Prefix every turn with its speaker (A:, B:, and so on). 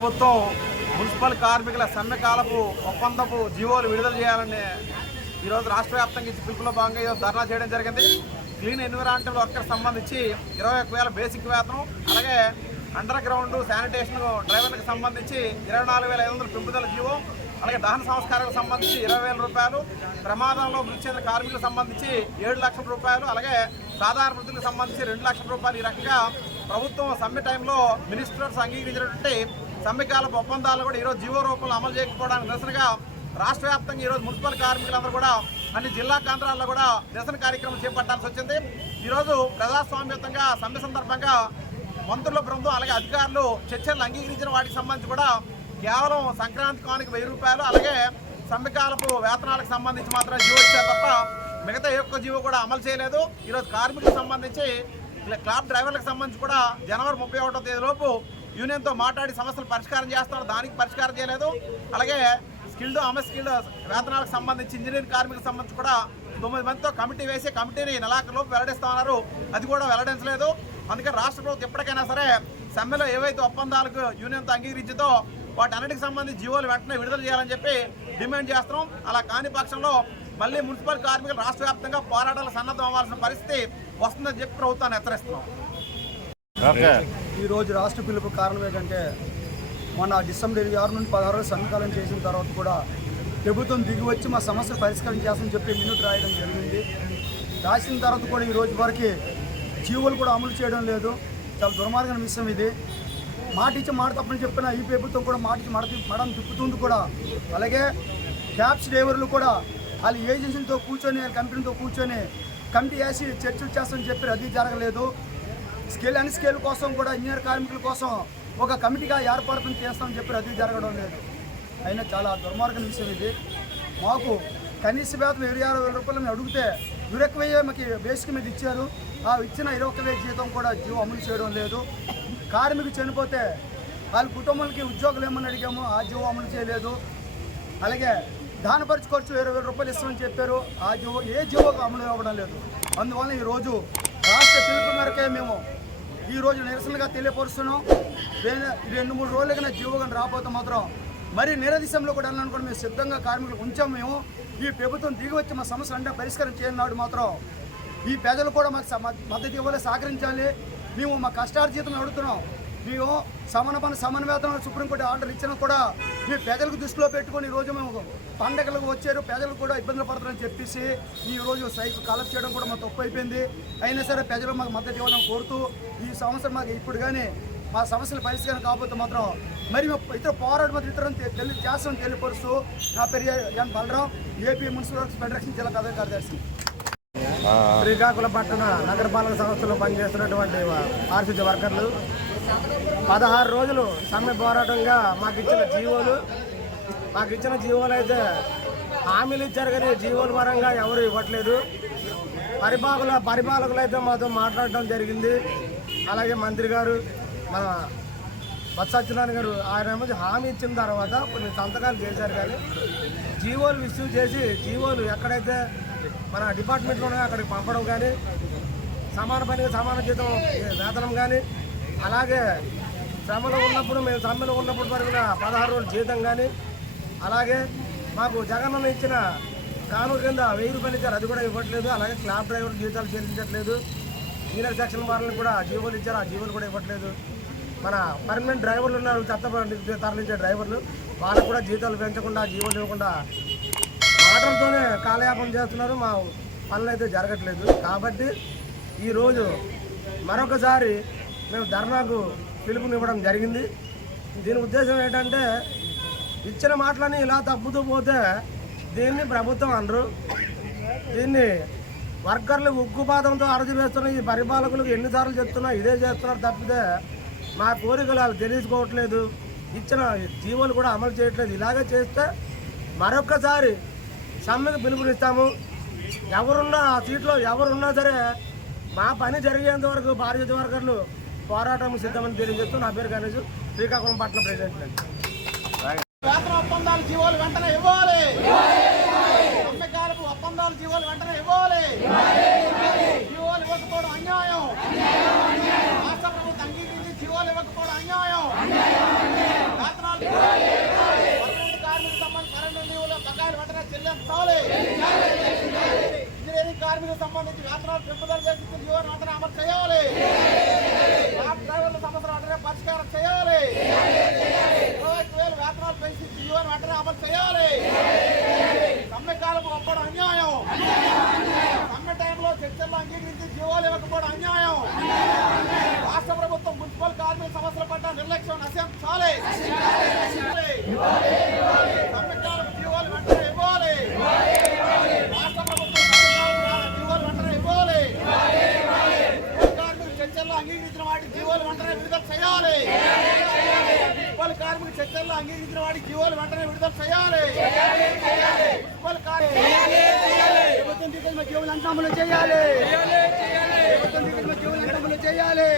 A: ప్రభుత్వం మున్సిపల్ కార్మికుల సమ్మెకాలపు ఒప్పందపు జీవోలు విడుదల చేయాలని ఈరోజు రాష్ట్ర వ్యాప్తంగా ఇచ్చి పిలుపులో భాగంగా ఈరోజు ధర్నా చేయడం జరిగింది. క్లీన్ ఎన్విరాన్మెంటల్ వర్కర్ సంబంధించి ఇరవై ఒక వేల బేసిక్ వేతనం అలాగే అండర్ గ్రౌండ్ శానిటేషన్ డ్రైవర్లకు సంబంధించి ఇరవై నాలుగు వేల ఐదు వందల పెంపుదల జీవో అలాగే దహన సంస్కారాలకు సంబంధించి ఇరవై వేల రూపాయలు ప్రమాదంలో మృతి చెందిన కార్మికులకు సంబంధించి ఏడు లక్షల రూపాయలు అలాగే సాధారణ మృతులకు సంబంధించి రెండు లక్షల రూపాయలు ఈ రకంగా ప్రభుత్వం సమ్మె టైంలో మినిస్టర్స్ అంగీకరించినటువంటి సమ్మెకాలపు ఒప్పందాలు కూడా ఈరోజు జీవో రూపంలో అమలు చేయకపోవడానికి నిరసనగా రాష్ట్ర వ్యాప్తంగా ఈరోజు మున్సిపల్ కార్మికులందరూ కూడా అన్ని జిల్లా కేంద్రాల్లో కూడా నిరసన కార్యక్రమం చేపట్టాల్సి వచ్చింది. ఈరోజు ప్రజాస్వామ్యతంగా సమ్మె సందర్భంగా మంత్రుల బృందం అలాగే అధికారులు చర్చలు అంగీకరించిన వాటికి సంబంధించి కూడా కేవలం సంక్రాంతి కానుక వెయ్యి రూపాయలు అలాగే సమ్మెకాలపు వేతనాలకు సంబంధించి మాత్రం జీవో ఇచ్చారు తప్ప మిగతా ఏ ఒక్క జీవో కూడా అమలు చేయలేదు. ఈరోజు కార్మికులకు సంబంధించి ఇలా క్లాబ్ డ్రైవర్లకు సంబంధించి కూడా జనవరి ముప్పై ఒకటో తేదీలోపు యూనియన్తో మాట్లాడి సమస్యలు పరిష్కారం చేస్తున్నారు దానికి పరిష్కారం చేయలేదు. అలాగే స్కిల్డ్ అన్స్కిల్డ్ వేతనాలకు సంబంధించి ఇంజనీరింగ్ కార్మికులకు సంబంధించి కూడా తొమ్మిది మందితో కమిటీ వేసి కమిటీని నెలాఖరులోపు వెల్లడిస్తామన్నారు అది కూడా వెల్లడించలేదు. అందుకే రాష్ట్ర ప్రభుత్వం ఎప్పటికైనా సరే సమ్మెలో ఏవైతే ఒప్పందాలకు యూనియన్తో అంగీకరించిందో వాటన్నిటికి సంబంధించి జీవోలు వెంటనే విడుదల చేయాలని చెప్పి డిమాండ్ చేస్తున్నాం. అలా కాని పక్షంలో మళ్ళీ మున్సిపల్ కార్మికులు రాష్ట్ర వ్యాప్తంగా పోరాటాలు సన్నద్ధం అవ్వాల్సిన పరిస్థితి వస్తుందని చెప్పి ప్రభుత్వాన్ని హెచ్చరిస్తున్నాం.
B: ఈరోజు రాష్ట్ర పిలుపు కారణం ఏంటంటే మన డిసెంబర్ ఇరవై ఆరు నుండి పదహారు సమీకరణ చేసిన తర్వాత కూడా ప్రభుత్వం దిగి వచ్చి మా సమస్య పరిష్కారం చేస్తామని చెప్పి మినిట్ రాయడం జరిగింది. రాసిన తర్వాత కూడా ఈ రోజు వరకు జీవోలు కూడా అమలు చేయడం లేదు. చాలా దుర్మార్గం విషయం ఇది. మాట ఇచ్చి మాట తప్పని చెప్పిన ఈ ప్రభుత్వం కూడా మాట ఇచ్చి మడ మడం తిప్పుతుంది కూడా. అలాగే క్యాబ్స్ డ్రైవర్లు కూడా వాళ్ళ ఏజెన్సీతో కూర్చొని వాళ్ళ కంపెనీతో కూర్చొని కమిటీ వేసి చర్చలు చేస్తామని చెప్పి అది జరగలేదు. స్కేల్ అండ్ స్కేల్ కోసం కూడా ఇంజనీర్ కార్మికుల కోసం ఒక కమిటీగా ఏర్పడతం చేస్తామని చెప్పి అది జరగడం లేదు. అయినా చాలా దుర్మార్గం విషయం ఇది. మాకు కనీస వేతనం ఇరవై ఆరు వేల రూపాయలు మేము అడిగితే ఇరవై వెయ్యి మాకు బేసిక్ మీద ఇచ్చారు. ఆ ఇచ్చిన ఇరవై ఒక్క వెయ్యి జీతం కూడా జీవో అమలు చేయడం లేదు. కార్మికుడు చనిపోతే వాళ్ళ కుటుంబాలకి ఉద్యోగులు ఏమని అడిగాము ఆ జీవో అమలు చేయలేదు. అలాగే దానపరిచి ఖర్చు ఇరవై వేల రూపాయలు ఇస్తామని చెప్పారు. ఆ జీవో ఏ జీవోకు అమలు అవ్వడం లేదు. అందువల్ల ఈరోజు రాష్ట్ర పిలుపు మేరకే మేము ఈ రోజు నిరసనగా తెలియపరుస్తున్నాం. రెండు మూడు రోజులుగా నా జీవో కానీ రాకపోతే మాత్రం మరి నిరదిశంలో కూడా వెళ్ళాలనుకుని మేము సిద్ధంగా కార్మికులు ఉంచాము మేము. ఈ ప్రభుత్వం దిగి వచ్చి మా సమస్య అంటే పరిష్కారం చేయనాడు మాత్రం ఈ పేదలు కూడా మాకు మద్దతు ఇవ్వాలి సహకరించాలి. మేము మా కష్టార్జితం అడుగుతున్నాం మేము సమన పని సమాన సుప్రీంకోర్టు ఆర్డర్ ఇచ్చినా కూడా మీ ప్రజలకు దృష్టిలో పెట్టుకొని ఈరోజు రోజు మేము పండగలకు వచ్చారు ప్రజలకు కూడా ఇబ్బందులు పడతారని చెప్పేసి ఈ రోజు సైక్ కలెక్ట్ చేయడం కూడా మాకు తప్పు అయిపోయింది. అయినా సరే ప్రజలు మాకు మద్దతు ఇవ్వాలని కోరుతూ ఈ సంవత్సరం మాకు ఇప్పుడు కానీ మా సమస్యలు పరిష్కారం కాకపోతే మాత్రం మరి మేము ఇతర పోరాటం మాత్రం ఇతరులను తెలి చేస్తామని తెలియపరుస్తూ నా పేరు N Balaram AP municipal works federation జిల్లా ప్రధాన కార్యదర్శి.
C: శ్రీకాకుళం పట్టణ నగరపాలక సంస్థలో పనిచేస్తున్నటువంటి పారిశుద్ధ్య వర్కర్లు పదహారు రోజులు సమ్మె పోరాటంగా మాకు ఇచ్చిన జీవోలు మాకు ఇచ్చిన జీవోలు అయితే హామీలు ఇచ్చారు కానీ జీవోల పరంగా ఎవరు ఇవ్వట్లేదు. పరిపాలకుల పరిపాలకులు అయితే మాతో మాట్లాడటం జరిగింది. అలాగే మంత్రి గారు మన బొత్స సత్యనారాయణ గారు ఆయన ఏమో హామీ ఇచ్చిన తర్వాత కొన్ని సంతకాలు చేశారు కానీ జీవోలు ఇష్యూ చేసి జీవోలు ఎక్కడైతే మన డిపార్ట్మెంట్లో ఉన్నాయో అక్కడికి పంపడం కానీ సమాన పనికి సమాన జీతం వేతనం కానీ అలాగే శ్రమలో ఉన్నప్పుడు మేము సమ్మెలో ఉన్నప్పుడు జరిగిన పదహారు రోజులు జీతం కానీ అలాగే మాకు జగనన్న ఇచ్చిన కానూరు కింద వెయ్యి రూపాయలు ఇచ్చారు అది కూడా ఇవ్వట్లేదు. అలాగే క్లాబ్ డ్రైవర్ జీతాలు చెల్లించట్లేదు. సీనియర్ సెక్షన్ వారిని కూడా జీవోలు ఇచ్చారు ఆ జీవోలు కూడా ఇవ్వట్లేదు. మన పర్మనెంట్ డ్రైవర్లు ఉన్నారు చెత్త తరలించే డ్రైవర్లు. వాళ్ళకు కూడా జీతాలు పెంచకుండా జీవోలు ఇవ్వకుండా మాటలతోనే కాలయాపం చేస్తున్నారు. మా పనులు అయితే జరగట్లేదు. కాబట్టి ఈరోజు మరొకసారి మేము ధర్నాకు పిలుపునివ్వడం జరిగింది. దీని ఉద్దేశం ఏంటంటే ఇచ్చిన మాటలని ఇలా తప్పుతూ పోతే దీన్ని ప్రభుత్వం అనరు. దీన్ని వర్కర్లు ఉక్కుపాతంతో అరచివేస్తున్న ఈ పరిపాలకులకు ఎన్నిసార్లు చెప్తున్నా ఇదే చేస్తున్నారు తప్పితే మా కోరికలు వాళ్ళు తెలుసుకోవట్లేదు ఇచ్చిన జీవోలు కూడా అమలు చేయట్లేదు. ఇలాగే చేస్తే మరొక్కసారి సమ్మెకు పిలుపునిస్తాము. ఎవరున్నా ఆ సీట్లో ఎవరున్నా సరే మా పని జరిగేంత వరకు భారతీయ వర్కర్లు పోరాటం సిద్ధమని తెలియజేస్తూ నా పేరు గణేష్ శ్రీకాకుళం పట్ల ప్రెసిడెంట్.
A: వేతన ఒప్పందాలు జీవోలు వెంటనే ఇవ్వాలి. అమ్మకాలకు ఒప్పందాలు జీవోలు వెంటనే ఇవ్వాలి. జీవోలు ఇవ్వకపోవడం అన్యాయం. రాష్ట్ర ప్రభుత్వం అంగీకరించి జీవోలు ఇవ్వకపోవడం అన్యాయం. వేతనాలు కార్మిక సంబంధించి కరెంటు జీవులు బకాయిలు వెంటనే చెల్లించాలి. ఇంజనీరింగ్ కార్మికులకు సంబంధించి వేతనాలు పెంపుదలు చేసి జీవోలు వెంటనే అమలు చేయాలి. పెంచి వెంటనే అమలు చేయాలి. సమ్మె కాలపు ఒప్పడం అన్యాయం. సమ్మె టైంలో చర్చల్లో అంగీకరించి జీవాలు ఇవ్వకపోవడం అన్యాయం. రాష్ట్ర ప్రభుత్వం మున్సిపల్ కార్మిక సమస్యల పట్ల నిర్లక్ష్యం నశించాలి సమ్మె కాలపు వెంటనే ఇవ్వాలి. రాష్ట్ర ప్రభుత్వం సమ్మె వెంటనే ఇవ్వాలి. మున్సిపల్ చర్చల్లో అంగీకరించిన వాటి జీవోలు వెంటనే విడుదల చేయాలి. మున్సిపల్ కార్మిక చర్చల్లో అంగీకరించిన వాటి జీవోలు వెంటనే విడుదల చేయాలి. మున్సిపల్ కార్మిక
B: ప్రభుత్వం దిగువ జీవులు అంటే అమలు చేయాలి? ప్రభుత్వం దిగువ జీవులు అంటే అమలు చేయాలి?